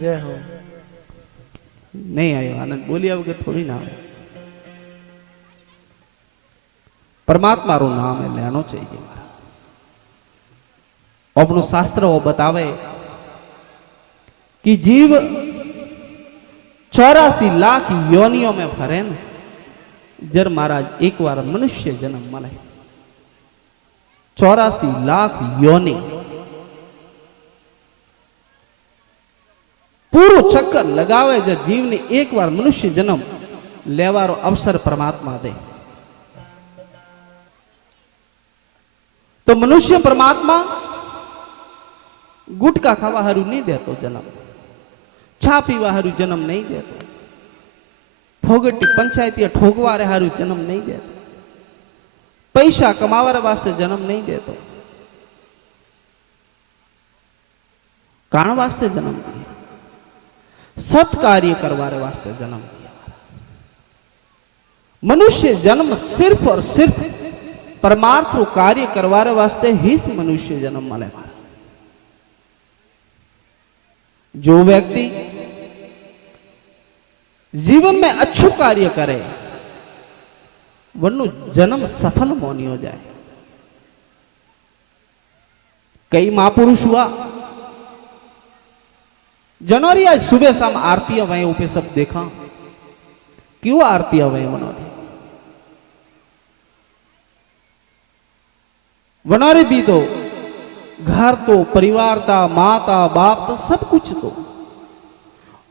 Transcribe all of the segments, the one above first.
जय हो। नहीं आयो आनंद बोलिया वगैरह थोड़ी ना परमात्मा रो नाम है लेनो चाहिए। अपनो शास्त्र वो बतावे कि जीव 84 लाख योनियों में फरे न जर महाराज एक बार मनुष्य जन्म मले 84 लाख योनि पूरो चक्कर लगावे जब जीव ने एक बार मनुष्य जन्म लेवारो अवसर परमात्मा दे तो मनुष्य परमात्मा गुटका खावा हारू नहीं देतो जन्म, छा पीवा हारू जन्म नहीं देतो, फोगटी पंचायती ठोकवा रे हारू जन्म नहीं देतो, पैसा कमावा वास्ते जन्म नहीं देतो, कान वास्ते जन्म दिया, सत कार्य करवारे वास्ते जन्म दिया। मनुष्य जन्म सिर्फ और सिर्फ परमार्थ कार्य करवारे वास्ते ही मनुष्य जन्म मले। जो व्यक्ति जीवन में अच्छो कार्य करे वनु जन्म सफल मोनी हो जाए। कई महापुरुष हुआ जनवरी आज सुबह शाम आरती वहीं ऊपर सब देखा क्यों आरती वहीं वनारे भी तो घर तो परिवार था माता बाप तो सब कुछ तो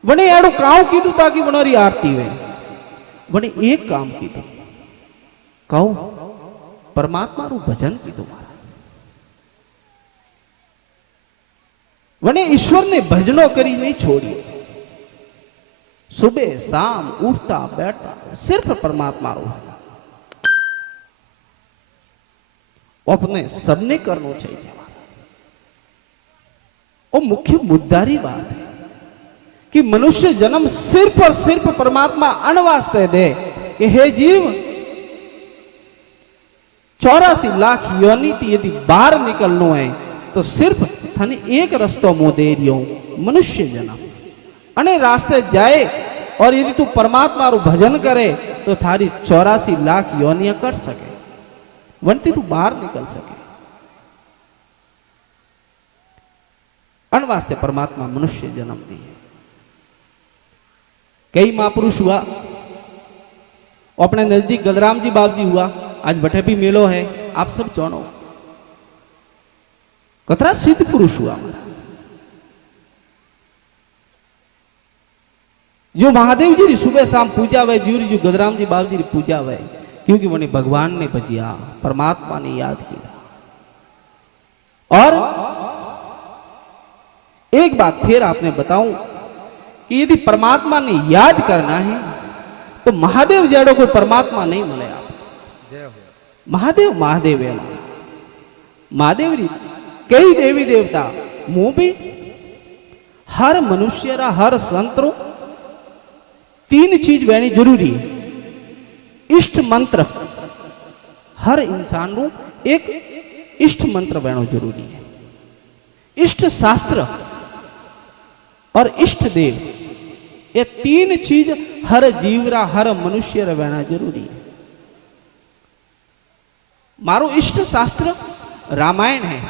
वने एड़ो काम कीधु ताकि वनोरी आरती वे वने एक काम कीधु कहूं परमात्मा रू भजन कीधु वने ईश्वर ने भजनो करी नहीं छोड़ी। सुबह शाम उठता बैठता सिर्फ परमात्मा रू अपने सबने करना चाहिए। वो मुख्य मुद्दारी बात है कि मनुष्य जन्म सिर्फ और सिर्फ परमात्मा अण वास्ते दे कि हे जीव 84 लाख योनि थी यदि बाहर निकलनो है तो सिर्फ थाने एक रस्तो मो दे रियो मनुष्य जन्म अने रास्ते जाए और यदि तू परमात्मा रू भजन करे तो थारी 84 लाख योनियां कर सके वनती तू बाहर निकल सके। अन वास्ते परमात्मा मनुष्य जन्म दिए। कई महापुरुष हुआ अपने नजदीक गदराम जी बाप जी हुआ आज बठे भी मेलो है आप सब जानो कतरा सिद्ध पुरुष हुआ जो महादेव जी की सुबह शाम पूजा हुए जीवरी जो गदराम जी बाप जी की पूजा हुए क्योंकि उन्हें भगवान ने भजिया परमात्मा ने याद किया। और एक बात फिर आपने बताऊं कि यदि परमात्मा ने याद करना है तो महादेव जड़ो कोई परमात्मा नहीं मिले। आप महादेव महादेव है महादेव री कई देवी देवता मुंह भी हर मनुष्य रा हर संतरो 3 चीज बहनी जरूरी है। इष्ट मंत्र हर इंसान रू एक इष्ट मंत्र बहनो जरूरी है। इष्ट शास्त्र और इष्ट देव ये 3 चीज हर जीवरा हर मनुष्य रहना जरूरी है। मारो इष्ट शास्त्र रामायण है।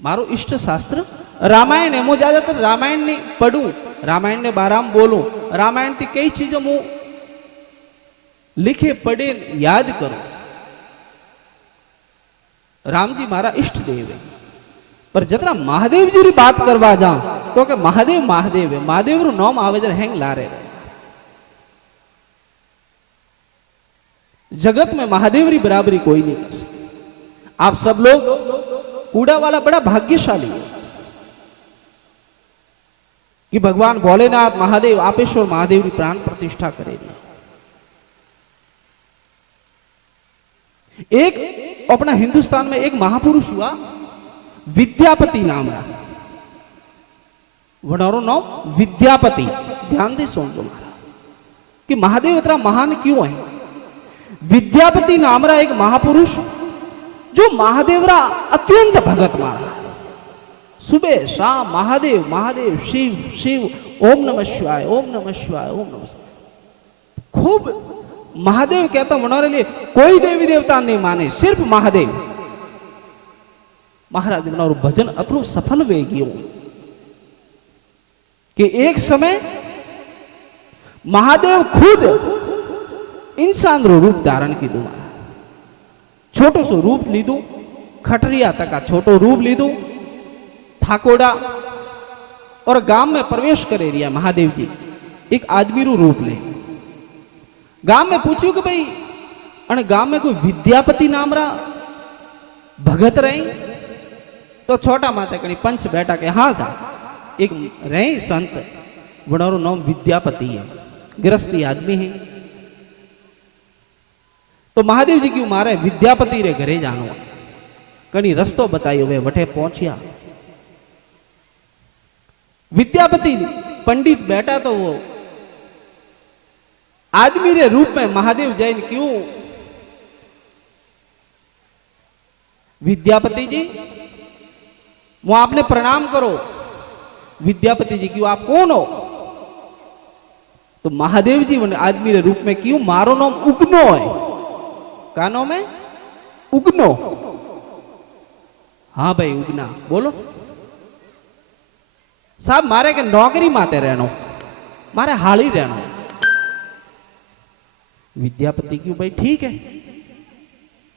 मारो इष्ट शास्त्र रामायण है। मु ज्यादातर रामायण ने पढ़ू रामायण ने बाराम बोलूं रामायण की कई चीजों मु लिखे पढ़े याद करो। राम जी मारा इष्ट देव है पर जतरा महादेव जी की बात करवा जा तो के महादेव महादेव है महादेव रू नाम आवेदन हैंग लारे जगत में महादेव री बराबरी कोई नहीं कर सकता। आप सब लोग कूड़ा वाला बड़ा भाग्यशाली है कि भगवान भोलेनाथ महादेव आपेश्वर महादेव की प्राण प्रतिष्ठा करेगी। एक अपना हिंदुस्तान में एक महापुरुष हुआ विद्यापति नाम रहा वनारो नाम विद्यापति। ध्यान दे सुन लो कि महादेव इतना महान क्यों है। विद्यापति नामरा एक महापुरुष जो महादेवरा अत्यंत भगत मारा। सुबह शाम महादेव महादेव शिव शिव ओम नमः शिवाय ओम नमः शिवाय ओम नमः शिवाय। खूब महादेव कहता मनारे लिए कोई देवी देवता नहीं माने, सिर्फ महादेव। महाराज मनारो भजन अतरो सफल वे गयो कि एक समय महादेव खुद इंसान रो रूप धारण कीधु। छोटो सो रूप लीधु, खटरिया तक छोटो रूप लीधु, थाकोड़ा और गांव में प्रवेश करे रिया महादेव जी। एक आदमी रू रूप ले गांव में पूछ्યું कि भाई अने गांव में कोई विद्यापति नाम रा भगत रही? तो छोटा माता कणी पंच बैठा के हाँ सा एक रही संत वनारो नाम विद्यापति है, गृहस्थी आदमी है। तो महादेव जी क्यों मारे विद्यापति रे घरे जानो, कनी रस्तो बतायो वे वठे पहुंचिया। विद्यापति पंडित बैठा तो वो आदमी रे रूप में महादेव जैन क्यों विद्यापति जी वो आपने प्रणाम करो। विद्यापति जी क्यों आप कौन हो? तो महादेव जी आदमी रे रूप में क्यों मारो नाम उगनो है। का नाम है? उगनो। हाँ भाई उगना बोलो साहब, मारे के नौकरी माते रहनो, मारे हाली रहनो। विद्यापति क्यों भाई ठीक है,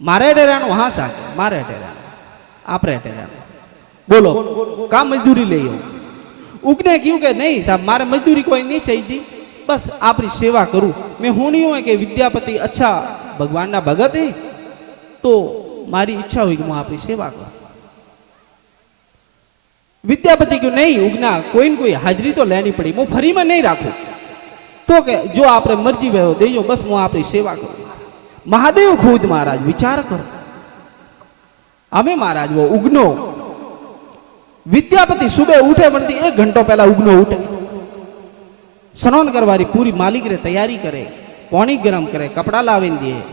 मारे अटे रहनो, वहां से आके मारे अटे रहनो, आप रहते रहनो, बोलो काम मजदूरी ले हो। उगने क्यों के नहीं साहब मारे मजदूरी कोई नहीं चाहिए, बस आपकी सेवा करूं। मैं होनी हो कि विद्यापति अच्छा भगवान ना भगत है तो मारी इच्छा हुई कि मैं आपकी सेवा करूं। विद्यापति क्यों नहीं उगना कोई न कोई हाजरी तो लेनी पड़ी, मैं फ्री में नहीं राखू तो के जो आप मर्जी वे देजो, बस मैं आपकी सेवा करूं। महादेव खुद महाराज विचार करो, हमें महाराज वो उगनो विद्यापति सुबह उठे बनती 1 घंटो पहला उगनो उठे, स्नान करवारी पूरी मालिक रे तैयारी करे, पानी गरम करे, कपड़ा लावेन दिए,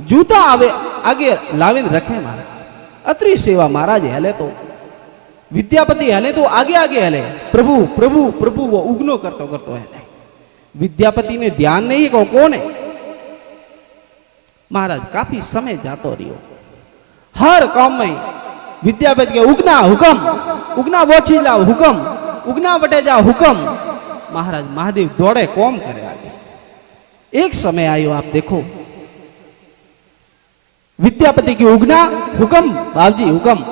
जूता आवे आगे लावेन रखे। महाराज अतरी सेवा महाराज हले तो विद्यापति हले तो आगे आगे हले, प्रभु प्रभु प्रभु वो उगनो करतो करतो हले। विद्यापति ने ध्यान नहीं को कौन है। महाराज काफी समय जातो रहियो, हर काम में विद्यापति के उगना हुकम, उगना वो चीज लाओ हुकम, उगना बटे जाओ हुकम। महाराज महादेव दौड़े कौम करे आगे। एक समय आयो आप देखो विद्यापति की उगना हुकम, बाबजी हुकम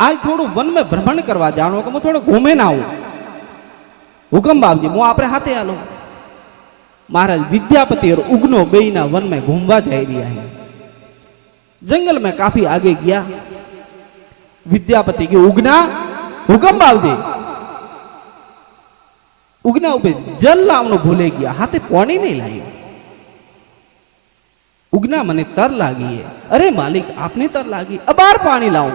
आज थोड़ो वन में भ्रमण करवा जानो कि मैं थोड़ो घूमे ना हूं। हुकम बाबजी मु आपरे हाथे आलो। महाराज विद्यापति और उगनो बेईना वन में घूमवा जा रहा है। जंगल में काफी आगे गया, विद्यापति की उगना हुकम बाबजी उगना ऊपर जल लावनो भूले गया, हाथे पानी नहीं लायो। उगना मने तर लागी है, अरे मालिक आपने तर लागी अबार पानी लाऊं।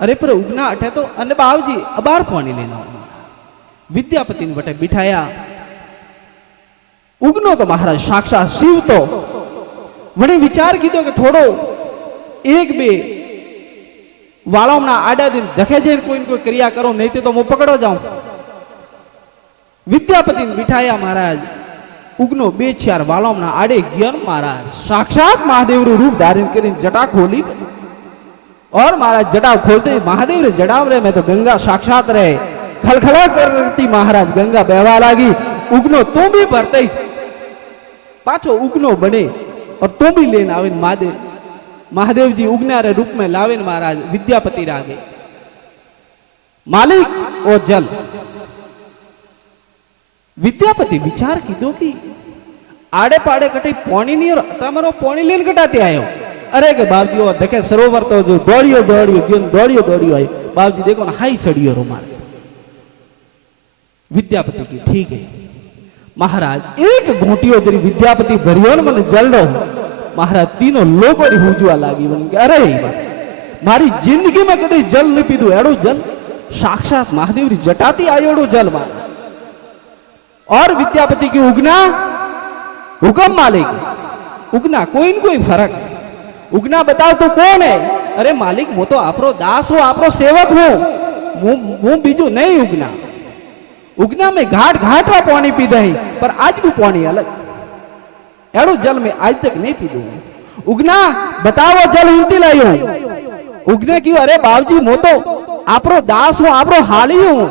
अरे पर उगना अठे तो अने बाबूजी अबार पानी लेना। विद्यापति ने बटे बिठाया। उगनो तो महाराज साक्षात शिव तो वने विचार कीधो कि थोड़ो एक बे वालों ना आडा दिन दखे जे कोई न कोई क्रिया करो, नहीं तो मैं पकड़ो जाऊं। विद्यापति ने बिठाया महाराज। उगनो 2-4 वालों ना आड़े गया। महाराज साक्षात महादेव रू रूप धारण कर जटा खोली और महाराज जटा खोलते महादेव रे जटाव रे में तो गंगा साक्षात रहे, खलखला करती महाराज गंगा बहवा लागी। उगनो तो भी भरते पाछो उगनो बने और तो भी लेन आवे महादेव। महादेव जी उगना रे रूप में लावे महाराज विद्यापति रागे। मालिक ओ जल। विद्यापति विचार कीधो कि आड़े पाड़े कटे पानी नहीं और तमारो पानी लेन कटाते आयो। अरे के बाबजी ओ देखे सरोवर तो जो दौड़ियो दौड़ियो गयो, दौड़ियो दौड़ियो आयो। बाबजी देखो ना हाई सड़ियो रो मारे। विद्यापति की ठीक है महाराज एक घूंटियो जरी विद्यापति भरियो मन जल रो। महाराज तीनों लोगों री हुजवा लागी बन के अरे मारी जिंदगी में कदे जल नहीं पीधु एड़ो जल साक्षात महादेव री जटाती आयोड़ो जल मार। और विद्यापति की उगना हुक्म मालिक। उगना कोई न कोई फर्क है। उगना बताओ तो कौन है? अरे मालिक वो तो आपरो दास हो, आपरो सेवक हो, वो बीजू नहीं उगना। उगना में घाट घाट रा पानी पीधा है, पर आज भी पानी अलग एड़ो जल में आज तक नहीं पीधो। उगना बताओ जल हिंती लायो। उगने क्यों? अरे बाबूजी मो तो आपरो दास हो, आपरो हाली हो,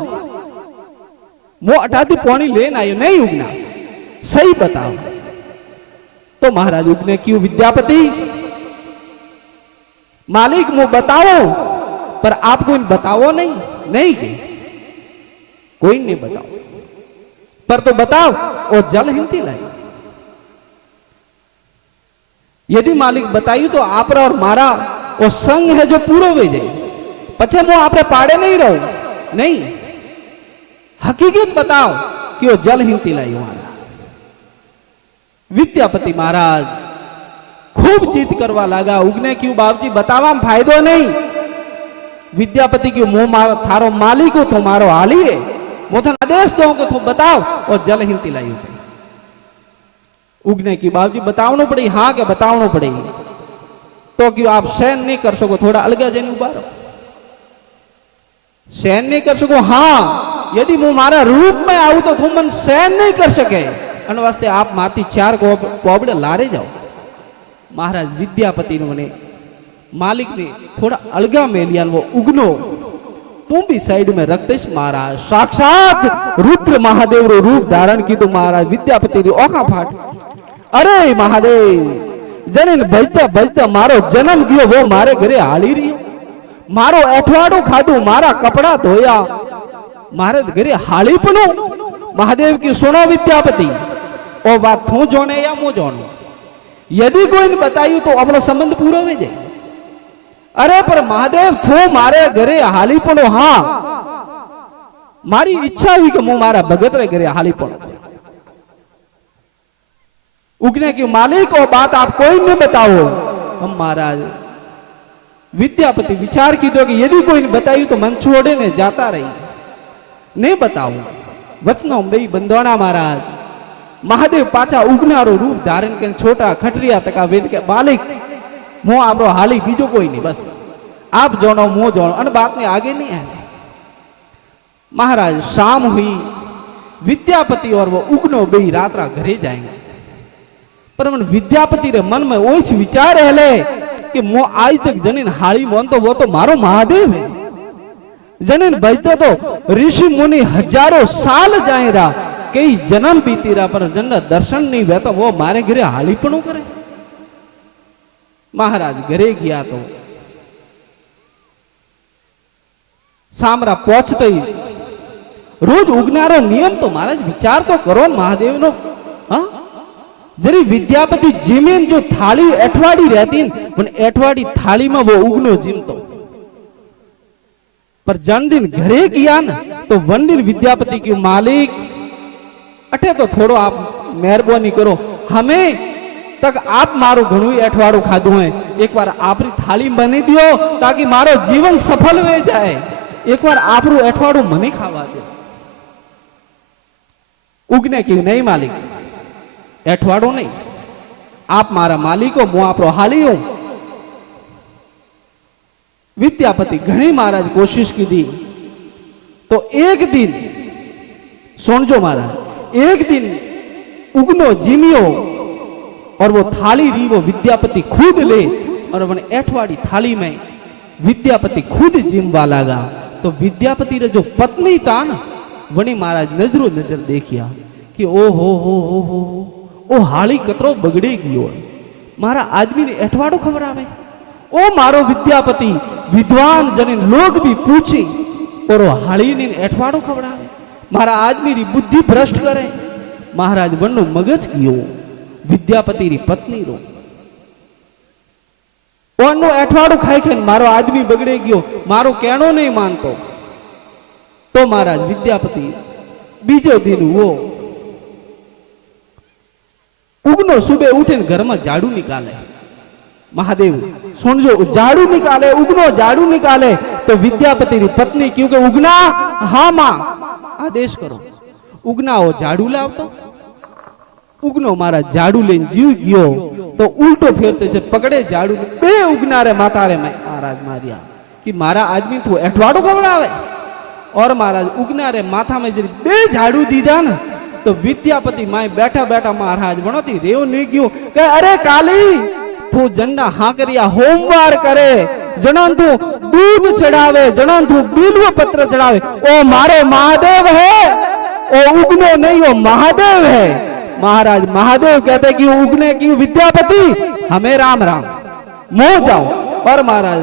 मो अटाती पानी लेन आयो। नहीं उगना सही बताओ। तो महाराज उगने क्यों? विद्यापति मालिक मो बताओ, पर आपको इन बताओ नहीं। नहीं के कोई नहीं बताओ, पर तो बताओ वो जल हिंती लाई। यदि मालिक बताइए तो आप और मारा वो संग है जो पूरो वे जाए, पछे वो आपने पाड़े नहीं रहो। नहीं, हकीकत बताओ कि वो जल हिंती लाई हमारा। विद्यापति महाराज खूब जीत करवा लगा। उगने क्यों? बाबूजी बतावा में फायदो नहीं। विद्यापति क्यों? मो मारो थारो मालिक हो, तो मारो हाली है, मो तो आदेश दो कि तू बताओ और जल हिंती लाई होते। उगने की बाबूजी बतावनो पड़ी। हाँ के बतावनो पड़ी। तो क्यों आप सहन नहीं कर सको? थोड़ा अलग जन उबारो, सहन नहीं कर सको? हाँ, यदि मु मारा रूप में आऊ तो तुम मन सहन नहीं कर सके। अन वास्ते आप माती 4 कोबड़े लारे जाओ। महाराज विद्यापति ने मालिक ने थोड़ा अलगा में लिया। वो उगनो तुम भी साइड में रख दे। महाराज साक्षात रुद्र महादेव रो रूप धारण की। तो महाराज विद्यापति री ओखा फाट। अरे महादेव, जन बजता बजता मारो जन्म गयो, वो मारे घरे हाली रही। मारो अठवाड़ो खाधो, मारा कपड़ा धोया, मारे घरे हाली पनो। महादेव की सुनो विद्यापति, ओ बात थू जोने या मो जोनो। यदि कोई ने बतायु तो अपनो संबंध पूरा हो जाए। अरे पर महादेव थो मारे घरे हाली पनो। हाँ, मारी इच्छा हुई कि मु मारा भगत रे घरे हाली पनो। उगने की मालिक वो बात आप कोई नहीं बताओ। हम महाराज विद्यापति विचार की दो कि यदि कोई ने बतायु तो मन छोड़े ने जाता रही। नहीं बताओ वचनो में बंधोना। महाराज महादेव पाछा उगनारो रूप धारण कर छोटा खटरिया तका वेद के मालिक मो आपरो हाली, बीजो कोई नहीं, बस आप जोनो मो जोनो। अन बात ने आगे नहीं आए। महाराज शाम हुई, विद्यापति और वो उगनो बे रात्रा घरे जाएंगे। पर मन विद्यापति रे मन में वो विचार है कि मो आज तक जनिन हाली मन तो वो तो मारो महादेव है। जनिन बजते तो ऋषि मुनि हजारों साल जाए रहा, कई जन्म बीती रहा, पर जन दर्शन नहीं हुआ। तो वो मारे घरे हाली पणो करे। महाराज घरे गया तो सामरा पहुंचते ही रोज उगनारो नियम तो महाराज विचार तो करो महादेव नो। हाँ, जरी विद्यापति जिमेन जो थाली अठवाड़ी रहती न, अठवाड़ी थाली में वो उगनो जिमतो। पर जन दिन घरे गया न, तो वन दिन विद्यापति की मालिक अठे तो थोड़ो आप मेहरबानी करो, हमें तक आप मारो घणु अठवाड़ो खाधो है, एक बार आपरी थाली बनी दियो ताकि मारो जीवन सफल हो जाए। एक बार आपरू अठवाड़ो मने खावा दो। उगने क्यों? नहीं मालिक, अठवाड़ो नहीं, आप मारा मालिक हो, मु आपरो हाली हूं। विद्यापति घणी महाराज कोशिश की दी। तो एक दिन सुनजो महाराज, एक दिन उगनो जीमियो और वो थाली री वो विद्यापति खुद ले और वन अठवाड़ी थाली में विद्यापति खुद जिमवा लगा। तो विद्यापति रे जो पत्नी था ना, वनी महाराज नजरो नजर देखिया कि ओ हो ओ हाली कतरो बगड़े गयो। मारा आदमी ने अठवाड़ो खबर आवे। ओ मारो विद्यापति विद्वान जन लोग भी पूछे और वो हाली ने अठवाड़ो खबर आवे। मारा आदमी री बुद्धि भ्रष्ट करे। महाराज वनो मगज कियो विद्यापति री पत्नी रो ओनो अठवाड़ो खाई खाई मारो आदमी बगड़े गयो, मारो कहनो नहीं मानतो। तो महाराज विद्यापति बीजो दिन वो उगनो सुबह उठे घर में झाड़ू निकाले। महादेव सुनजो, झाड़ू निकाले, उगनो झाड़ू निकाले। तो विद्यापति री पत्नी क्योंकि उगना, हाँ मां आदेश करो, उगना वो झाड़ू लावतो। उगनो मारा झाड़ू लेन जीव गयो तो उल्टो फेरते से पकड़े झाड़ू बे उगनारे माता रे महाराज मारिया कि मारा आदमी तो एठवाड़ो खवड़ावे और महाराज उगनारे माथा में जरी बे झाड़ू दीदा ना तो विद्यापति माए बैठा बैठा महाराज बनोती रेव नहीं गयो कहे अरे काली तू जंडा हाँ करिया होमवार करे जनन तू दूध चढ़ावे जनन तू बिल्व पत्र चढ़ावे ओ मारो महादेव है ओ उगनो नहीं ओ महादेव है। महाराज महादेव कहते कि उगने की विद्यापति हमें राम राम मोह जाओ। और महाराज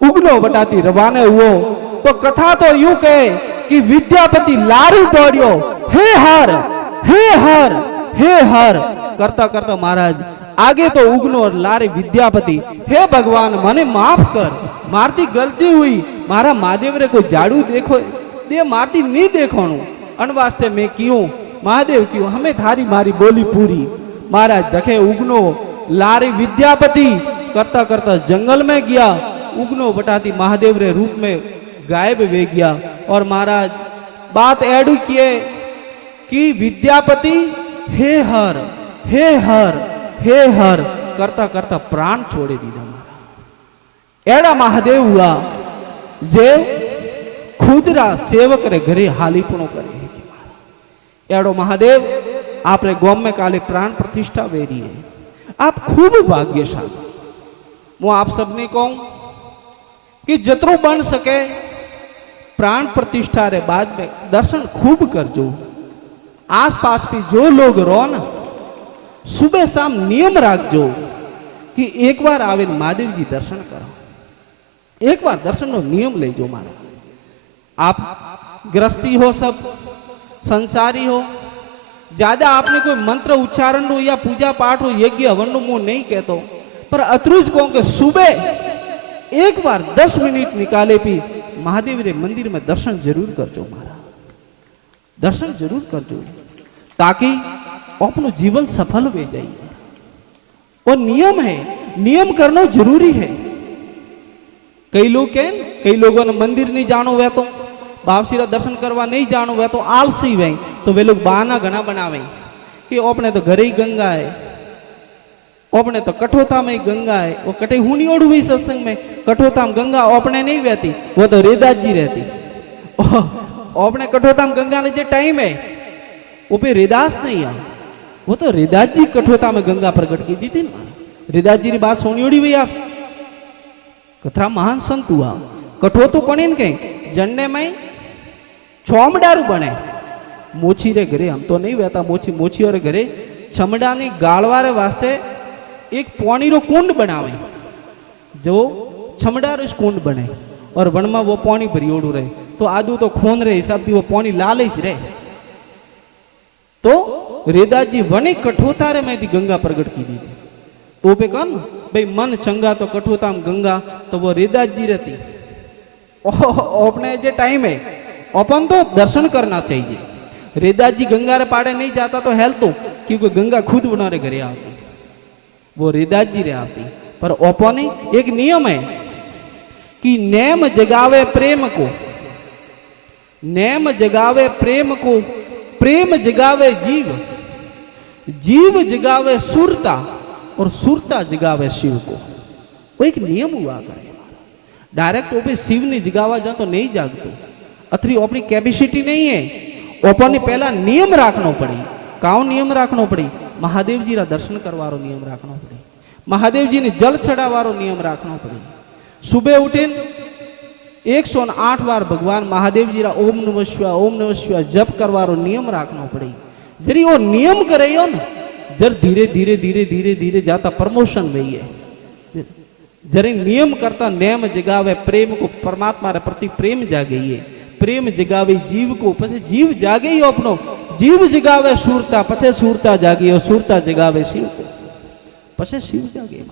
उगनो बटाती रवाने हुओ तो कथा तो यूं कहे कि विद्यापति लारी दौड़ियो हे हर हे हर हे हर करता करता महाराज आगे तो उगनो और लारे विद्यापति हे भगवान मने माफ कर मारती गलती हुई मारा महादेव रे को झाड़ू देखो दे मारती नहीं देखो अन वास्ते मैं क्यों महादेव क्यों हमें थारी मारी बोली पूरी। महाराज देखे उगनो लारे विद्यापति करता करता जंगल में गया उगनो बटाती महादेव रे रूप में गायब वे गया। और महाराज बात एडू किए कि विद्यापति हे हर हे हर हे हर करता करता प्राण छोड़े दीधा। महाराज एड़ा महादेव हुआ जे खुदरा सेवक रे घरे हालीपणो करे एड़ो महादेव आपरे गोम में काले प्राण प्रतिष्ठा वेरी है आप खूब भाग्यशाली। मैं आप सबने कहूं कि जतरो बन सके प्राण प्रतिष्ठा रे बाद में दर्शन खूब करजो। आस पास भी जो लोग रो न सुबह शाम नियम राखजो कि एक बार आवे महादेव जी दर्शन करो एक बार दर्शन नो नियम लेजो। मारा आप गृहस्थी हो सब संसारी हो ज्यादा आपने कोई मंत्र उच्चारण हो या पूजा पाठ हो यज्ञ हवन नो मुंह नहीं कहतो पर अतरुज कहूं कि सुबह एक बार 10 मिनट निकाले भी महादेव रे मंदिर में दर्शन जरूर करजो। मारा दर्शन जरूर करजो ताकि अपनो जीवन सफल हो जाए। और नियम है नियम करना जरूरी है। कई लोग कहें कई लोगों ने मंदिर नहीं जानो वे तो बापसीरा दर्शन करवा नहीं जानो वे तो आलसी वे तो वे लोग बहाना घना बनावे कि अपने तो घरे ही गंगा है अपने तो कठोता में गंगा है वो कटे हूं नहीं ओढ़ हुई सत्संग में कठोता में गंगा अपने नहीं बहती वो तो रेदास जी रहती अपने कठोता में गंगा ने जो टाइम है वो पे रेदास नहीं आ वो तो रेदास जी कठोता में गंगा प्रकट की दी थी ना। रेदास जी की बात सोनी ओढ़ी हुई आप कथरा महान संत हुआ कठोतो पण कहीं जन्ने में छोमडारू बने मोची रे घरे हम तो नहीं बहता मोची मोची और घरे छमड़ा ने गाड़वारे वास्ते एक पानी रो कुंड बनावे जो छमड़ा रो कुंड बने और वन में वो पानी भरियोड़ू रहे तो आदू तो खून रहे हिसाब थी वो पानी लालिश रहे तो रेदास जी वने कठोता रे में गंगा प्रकट की दी तो पे कौन भाई मन चंगा तो कठोता में गंगा तो वो रेदास जी रहती अपने जो टाइम है अपन तो दर्शन करना चाहिए। रेदास जी गंगा रे पाड़े नहीं जाता तो हेल्थ तो क्योंकि गंगा खुद बना रे घरे आती वो रेदास जी रे आती पर अपन एक नियम है कि नेम जगावे प्रेम को नेम जगावे प्रेम को प्रेम जगावे जीव जीव जगावे सुरता और सुरता जगावे शिव को। वो एक नियम हुआ करे डायरेक्ट ओपे शिव ने जगावा जा तो नहीं जागतो अतरी अपनी कैपेसिटी नहीं है ओपन ने पहला नियम राखनो पड़ी काओ नियम राखनो पड़ी महादेव जी रा दर्शन करवारो नियम राखनो पड़ी महादेव जी ने जल चढ़ावारो नियम राखनो पड़ी सुबह उठे 108 बार भगवान महादेव जी रा ओम नमः शिवाय जप करवारो नियम राखनो पड़ी। जरी वो नियम करे यो न जर धीरे धीरे धीरे धीरे धीरे जाता प्रमोशन वही है जरे नियम करता नेम जगावे प्रेम को परमात्मा रे प्रति प्रेम जागे ये प्रेम जगावे जीव को पछे जीव जागे ही अपनो जीव जगावे सूरता पछे सूरता जागे और सूरता जगावे शिव को पछे शिव जागे।